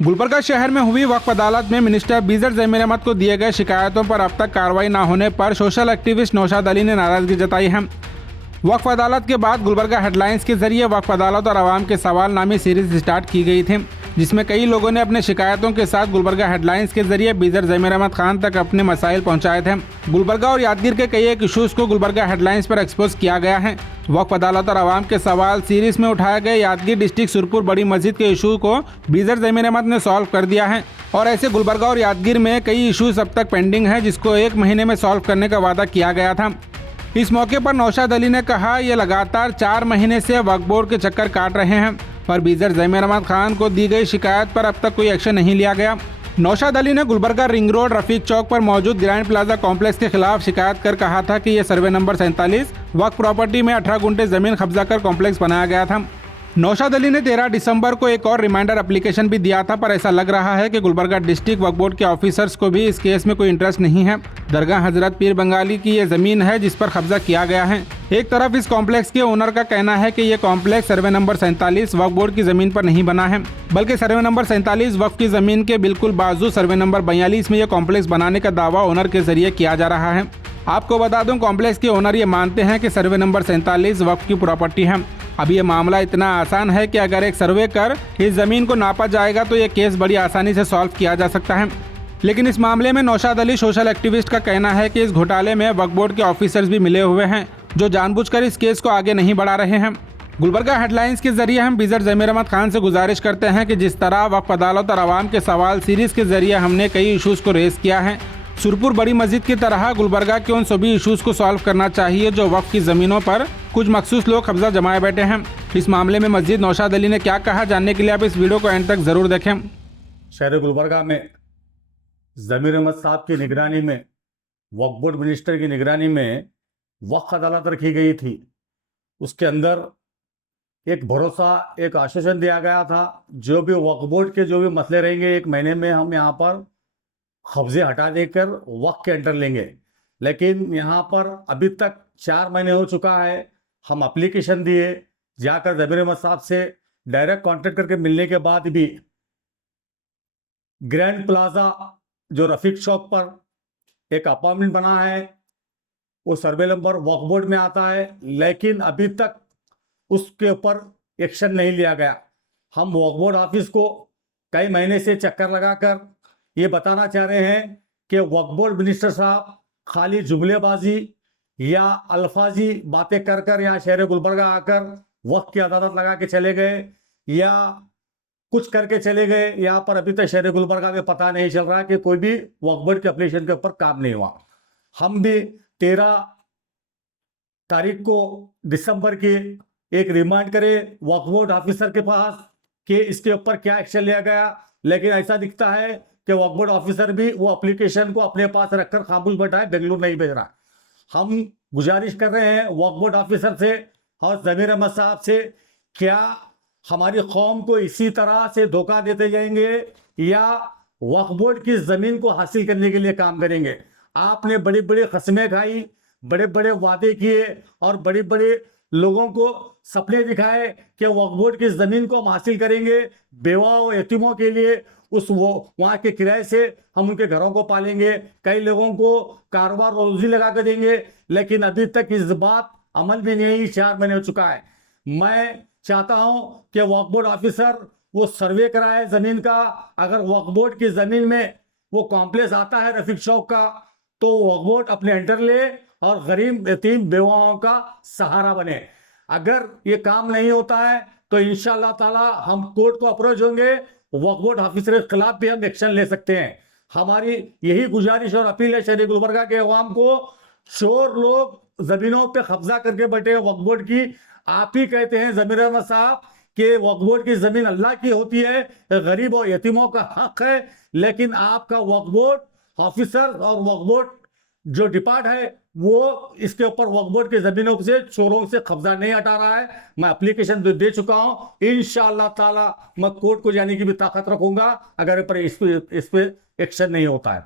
गुलबर्गा शहर में हुई वक्फ अदालत में मिनिस्टर बीजर ज़मीर अहमद को दिए गए शिकायतों पर अब तक कार्रवाई न होने पर सोशल एक्टिविस्ट नौशाद अली ने नाराजगी जताई है। वक्फ अदालत के बाद गुलबर्गा हेडलाइंस के जरिए वक्फ अदालत और आवाम के सवाल नामी सीरीज स्टार्ट की गई थी, जिसमें कई लोगों ने अपने शिकायतों के साथ गुलबर्गा हेडलाइंस के जरिए बीजर ज़मीर अहमद खान तक अपने मसाइल पहुंचाए थे। गुलबर्गा और यादगीर के कई एक इशूज़ को गुलबर्गा हेडलाइंस पर एक्सपोज किया गया है। वक्फ अदालत और आवाम के सवाल सीरीज में उठाए गए यादगीर डिस्ट्रिक्ट सुरपुर बड़ी मस्जिद के इशू को बीजर ज़मीर अहमद ने सॉल्व कर दिया है और ऐसे गुलबर्गा और यादगीर में कई इशूज़ अब तक पेंडिंग है, जिसको 1 महीने में सॉल्व करने का वादा किया गया था। इस मौके पर नौशाद अली ने कहा, ये लगातार 4 महीने से वक्फ बोर्ड के चक्कर काट रहे हैं पर बीजर ज़मीर अहमद खान को दी गई शिकायत पर अब तक कोई एक्शन नहीं लिया गया। नौशाद अली ने गुलबर्गा रिंग रोड रफीक चौक पर मौजूद ग्रैंड प्लाजा कॉम्प्लेक्स के खिलाफ शिकायत कर कहा था कि यह सर्वे नंबर 47 वक्फ प्रॉपर्टी में 18 गुंठे जमीन कब्जा कर कॉम्प्लेक्स बनाया गया था। नौशाद अली ने 13 दिसंबर को एक और रिमाइंडर एप्लीकेशन भी दिया था, पर ऐसा लग रहा है कि गुलबर्गा डिस्ट्रिक्ट वक्फ बोर्ड के ऑफिसर्स को भी इस केस में कोई इंटरेस्ट नहीं है। दरगाह हजरत पीर बंगाली की ये ज़मीन है जिस पर कब्जा किया गया है। एक तरफ इस कॉम्प्लेक्स के ओनर का कहना है कि ये कॉम्प्लेक्स सर्वे नंबर 47 वक्फ बोर्ड की ज़मीन पर नहीं बना है, बल्कि सर्वे नंबर 47 वक्फ की ज़मीन के बिल्कुल बाजू सर्वे नंबर 42 में यह कॉम्प्लेक्स बनाने का दावा ओनर के जरिए किया जा रहा है। आपको बता दूं, कॉम्प्लेक्स के ओनर ये मानते हैं कि सर्वे नंबर 47 वक्फ की प्रॉपर्टी है। अब ये मामला इतना आसान है कि अगर एक सर्वे कर इस ज़मीन को नापा जाएगा तो ये केस बड़ी आसानी से सॉल्व किया जा सकता है। लेकिन इस मामले में नौशाद अली सोशल एक्टिविस्ट का कहना है कि इस घोटाले में वक्फ बोर्ड के ऑफिसर्स भी मिले हुए हैं, जो जानबूझकर इस केस को आगे नहीं बढ़ा रहे हैं। गुलबर्गा हेडलाइंस के जरिए हम बीजर ज़मीर अहमद खान से गुजारिश करते हैं कि जिस तरह वक्फ अदालत और आवाम के सवाल सीरीज़ के जरिए हमने कई इशूज़ को रेस किया है, सुरपुर बड़ी मस्जिद की तरह गुलबर्गा के उन सभी इशूज़ को सॉल्व करना चाहिए जो वक्फ की ज़मीनों पर कुछ मखसूस लोग कब्जा जमाए बैठे हैं। इस मामले में मस्जिद नौशाद अली ने क्या कहा, जानने के लिए आप इस वीडियो को एंड तक ज़रूर देखें। शहर गुलबर्गा में ज़मीर अहमद साहब की निगरानी में, वक्फ बोर्ड मिनिस्टर की निगरानी में वक्फ अदालत रखी गई थी। उसके अंदर एक भरोसा, एक आश्वासन दिया गया था, जो भी वक्फ बोर्ड के जो भी मसले रहेंगे 1 महीने में हम यहाँ पर कब्जे हटा देकर वक्फ के अंडर लेंगे। लेकिन यहाँ पर अभी तक 4 महीने हो चुका है। हम एप्लीकेशन दिए, जाकर ज़मीर अहमद साहब से डायरेक्ट कांटेक्ट करके मिलने के बाद भी ग्रैंड प्लाजा जो रफीक चौक पर एक अपार्टमेंट बना है, वो सर्वे नंबर वक्फ बोर्ड में आता है, लेकिन अभी तक उसके ऊपर एक्शन नहीं लिया गया। हम वक्फ बोर्ड ऑफिस को कई महीने से चक्कर लगाकर ये बताना चाह रहे हैं कि वक्फ बोर्ड मिनिस्टर साहब खाली जुमलेबाजी या अल्फाजी बातें कर कर यहाँ शहर गुलबर्गा आकर वक्फ की अदालत लगा के चले गए या कुछ करके चले गए। यहाँ पर अभी तक शहर गुलबर्गा में पता नहीं चल रहा कि कोई भी वक्फ बोर्ड के एप्लीकेशन के ऊपर काम नहीं हुआ। हम भी 13 तारीख को दिसंबर की एक रिमांड करे वक्फ बोर्ड ऑफिसर के पास कि इसके ऊपर क्या एक्शन लिया गया, लेकिन ऐसा दिखता है कि वक्फ बोर्ड ऑफिसर भी वो एप्लीकेशन को अपने पास रखकर खामोश बैठा है, बेंगलुरु नहीं भेज रहा। हम गुजारिश कर रहे हैं वक्फ बोर्ड ऑफिसर से और ज़मीर अहमद साहब से, क्या हमारी कौम को इसी तरह से धोखा देते जाएंगे या वक्फ बोर्ड की ज़मीन को हासिल करने के लिए काम करेंगे? आपने बड़ी बड़ी कस्में खाई, बड़े बड़े वादे किए और बड़े बड़े लोगों को सपने दिखाए कि वक्फ बोर्ड की ज़मीन को हम हासिल करेंगे, बेवाओं यतीमों के लिए उस वो वहाँ के किराए से हम उनके घरों को पालेंगे, कई लोगों को कारोबार रोजी लगा कर देंगे, लेकिन अभी तक इस बात अमल में नहीं। 4 महीने हो चुका है। मैं चाहता हूं कि वक्फ बोर्ड ऑफिसर वो सर्वे कराए ज़मीन का। अगर वक्फ बोर्ड की ज़मीन में वो कॉम्प्लेक्स आता है रफीक चौक का, तो वक्फ बोर्ड अपने अंडर ले और गरीब यतीम बेवाओं का सहारा बने। अगर ये काम नहीं होता है तो इंशाअल्लाह ताला हम कोर्ट को अप्रोच होंगे, वक्फ बोर्ड ऑफिसर के खिलाफ भी हम एक्शन ले सकते हैं। हमारी यही गुजारिश और अपील है शहर गुलबर्गा के अवाम को। चोर लोग जमीनों पे कब्जा करके बैठे हैं वक्फ बोर्ड की। आप ही कहते हैं ज़मीर अहमद साहब कि वक्फ बोर्ड की जमीन अल्लाह की होती है, गरीब और यतीमों का हक है, लेकिन आपका वक्फ बोर्ड ऑफिसर और वक्फ बोर्ड जो डिपार्ट है वो इसके ऊपर वक्फ बोर्ड की जमीनों से चोरों से कब्जा नहीं हटा रहा है। मैं एप्लीकेशन दे चुका हूं, इंशाअल्लाह ताला मैं कोर्ट को जाने की भी ताकत रखूंगा अगर इस पे एक्शन नहीं होता है।